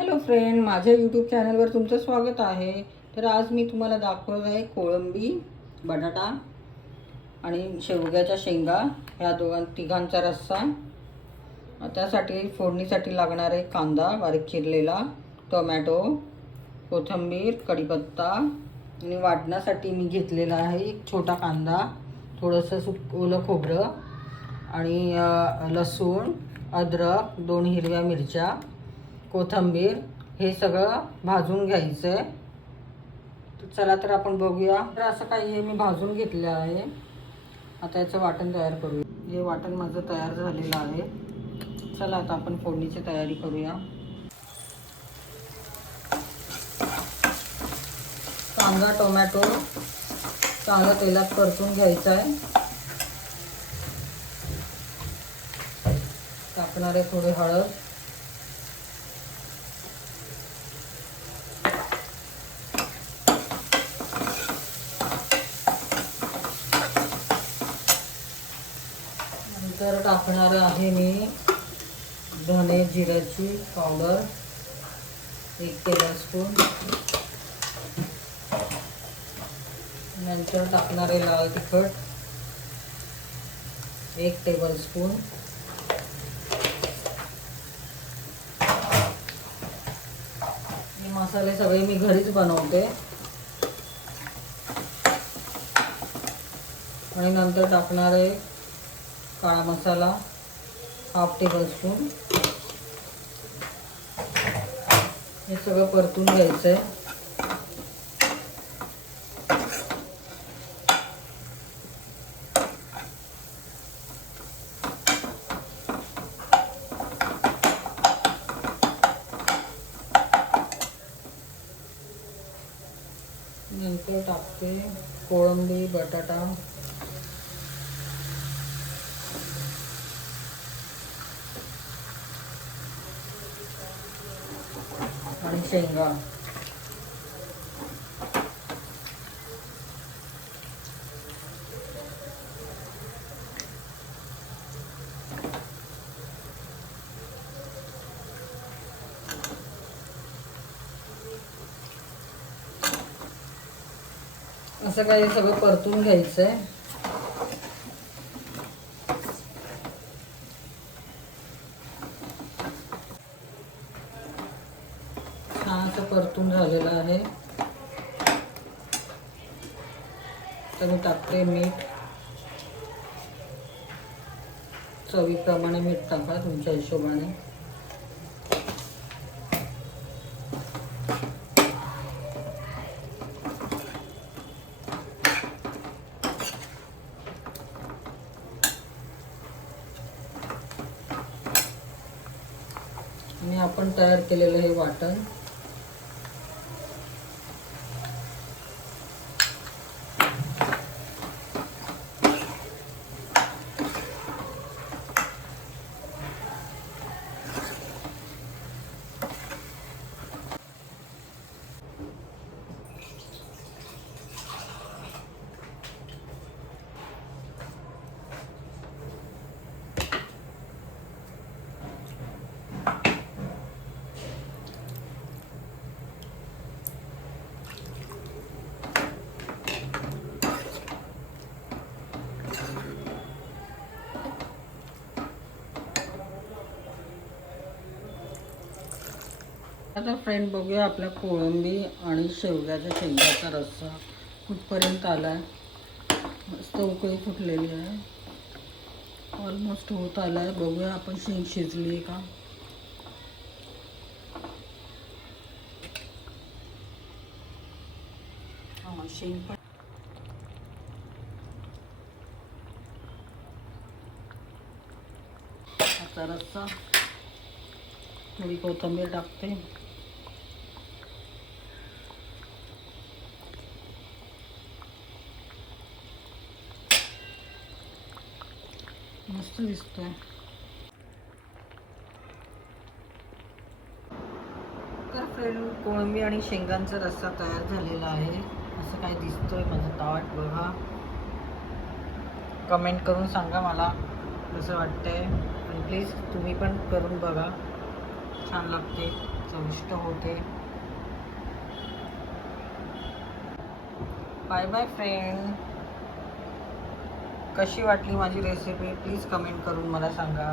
Hello friend, माझ्या YouTube चॅनलवर तुमचं स्वागत आहे. तर आज मी तुम्हाला दाखवत आहे कोळंबी, बटाटा आणि शेवग्याच्या शेंगा ह्या तिघांचा रस्सा. त्यासाठी फोडणीसाठी लागणारे कांदा बारीक चिरलेला, टोमॅटो, कोथिंबीर, कढीपत्ता आणि वाटण्यासाठी मी घेतलेला आहे एक छोटा कांदा, थोडंसं ओलं खोबरं आणि लसूण, अद्रक, 2 हिरव्या मिरच्या, कोथिंबीर हे सगळं भाजून घ्यायचं आहे. तर चला तर आपण बघूया. तर असं काही हे मी भाजून घेतलं आहे. आता याचं वाटण तयार करूया. हे वाटण माझं तयार झालेलं आहे. चला आता आपण फोडणीची तयारी करूया. कांदा टोमॅटो चांगला तेलात परतून घ्यायचा आहे. टाकणार आहे थोडी हळद, नंतर टाकणार आहे मी धने जिऱ्याची पावडर 1 टेबलस्पून, नंतर टाकणार आहे लाल तिखट 1 टेबलस्पून, हे मसाले सगळे मी घरीच बनवते. आणि नंतर टाकणार आहे काळा मसाला 1/2 टेबलस्पून. हे सगळं परतून घ्यायचं आहे. नंतर टाकते कोळंबी, बटाटा आणि शेंगा. असं काही सगळं परतून घ्यायचं आहे. छान असं परतून झालेलं आहे. तर मी टाकते मीठ, चवीप्रमाणे मीठ टाका तुमच्या हिशोबाने. आणि आपण तयार केलेलं हे वाटण आता फ्रेंड बघूया आपल्या कोळंबी आणि शेवग्याच्या शेंगाचा रस्सा कुठपर्यंत आला आहे. मस्त उकळी फुटलेली आहे, ऑलमोस्ट होत आला आहे. बघूया आपण शेंग शिजली आहे का. हां, शेंग पण आता रस्सा, थोडी कोथिंबीर टाकते. मस्त दिसतोय. तर फ्रेंड कोळंबी आणि शेंगांचा रस्सा तयार झालेला आहे. असं काय दिसतोय माझं ताट बघा. कमेंट करून सांगा मला कसं वाटतंय, आणि प्लीज तुम्ही पण करून बघा. छान लागते, चविष्ट होते. Bye bye friend. कशी वाटली माझी रेसिपी प्लीज कमेंट करून मला सांगा.